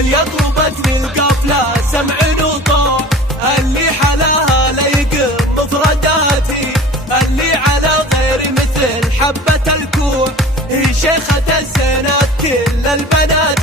اللي طلبتني القافلة سمع وطاع، اللي حلاها ليقم مفرداتي، اللي على غير مثل حبة الكوع، هي شيخة الزينات كل البنات،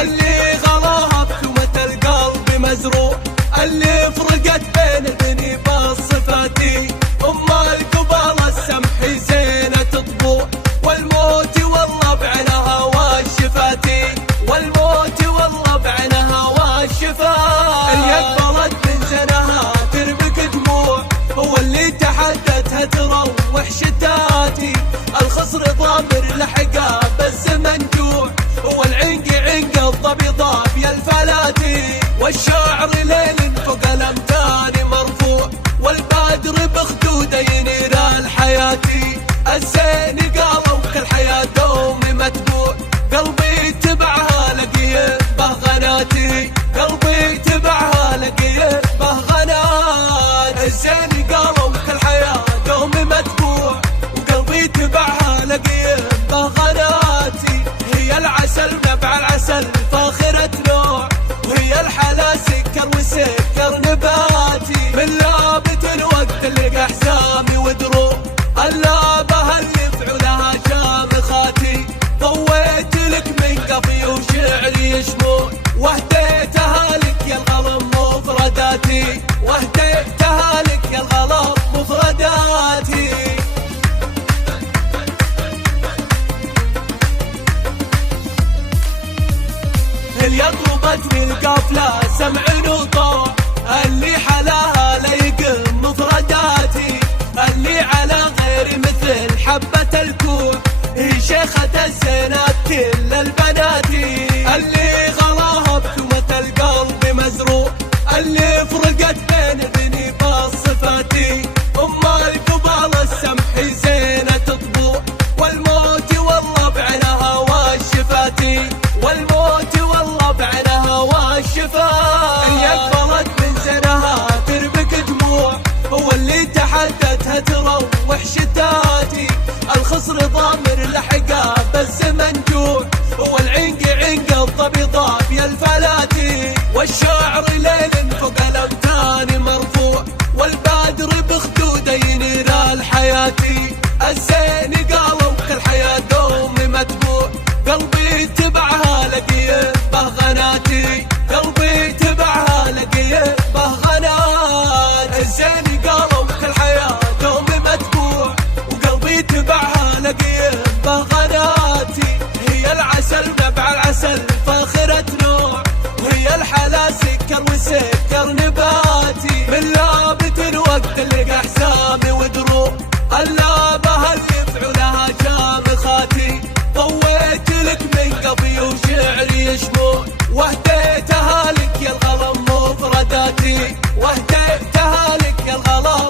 اللي غلاها بكلمة القلب مزروع، اللي فرقت بين البني بالصفاتي، القبال السمح زينة طبوع، والموت والله بعنها والشفاتي، والموت والله بعنها والشفاتي. اللي اقبلت من زنها تربك دموع، هو اللي تحدتها تروح شتاتي، الخصر ضامر لحقها بالزمن جوع، هو العنق عنق الضبي ضابي الفلاتي، والشاعر ليل فوق الامتان مرفوع، والبادر بخدوده ينير الحياة، الزين قالوا كل حياة دومي متبوع، قلبي تبعها لقيه به غناتي، قلبي تبعها لقيه به غناتي، الزين قالوا كل حياة دومي متبوع، وقلبي تبعها لقيه به غناتي، هي العسل نبع العسل فاخرة نوع، وهي الحلا سكر وسكر نباتي، من لابت الوقت اللي احزامي ودروع، اللابه اللي فعلها شامخاتي، ضويت لك من قفي وشعري يشموع، واهديتها لك يا الغلم مفرداتي، واهديتها لك يا الغلم مفرداتي. اللي طلبتني القافلة سمع وطاع، اللي حلاها ليقم مفرداتي، اللي على غير مثل حبة الكوع، هي شيخة الزينات كل البنات، اللي غلاها بكلمة القلب مزروع، اللي فرقت بين البني بالصفاتي، القبال السمح زينة طبوع، والموت والله بعنها والشفاتي، والموت والله بعنها والشفاتي. اللي اقبلت من زنها تربك دموع، هو اللي تحدتها تروح شتاتي، الخصر ضامر لحقها بالزمن جوع، هو العنق عنق الضبي ضابي الفلاتي، والشاعر ليل فوق الامتان مرفوع، والبادر بخدوده ينير الحياة، الزين قالوا كل حياة دومي متبوع، قلبي تبعها لقيه به غناتي، قلبي تبعها لقيه به غناتي، الزين قالوا كل حياة دومي متبوع، وقلبي تبعها لقيه به غناتي، هي العسل نبع العسل فاخرة نوع، وهي الحلا سكر وسكر نباتي، من لابت الوقت اللي احزامي ودروع، اللابه اللي فعلها شامخاتي، ضويت لك من قفي وشعري يشموع، واهديتها لك يا الغلم مفرداتي، واهديتها لك يا الغلم